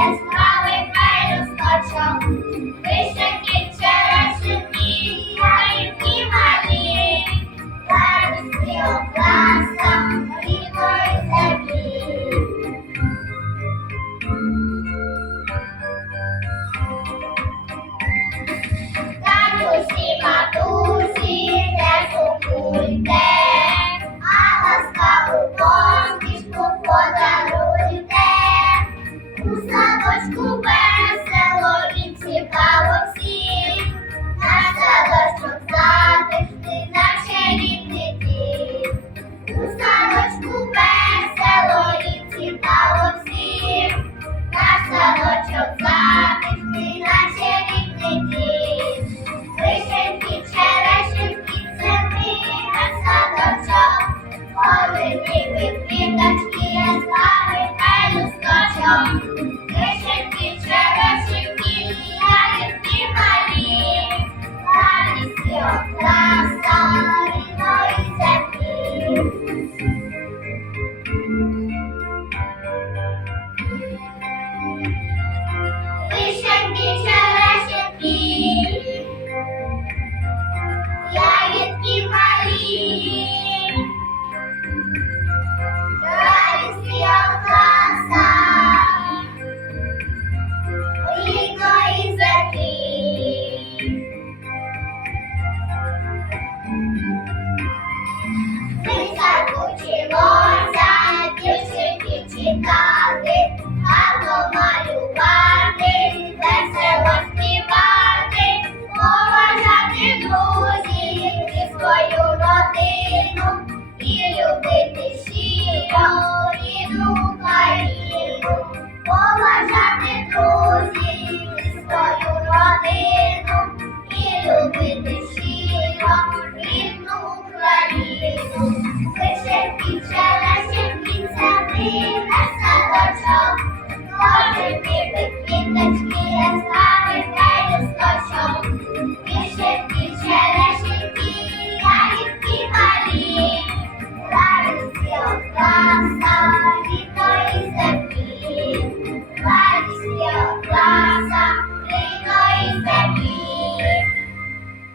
Thank you. with me that he has loved me, I just. 提高。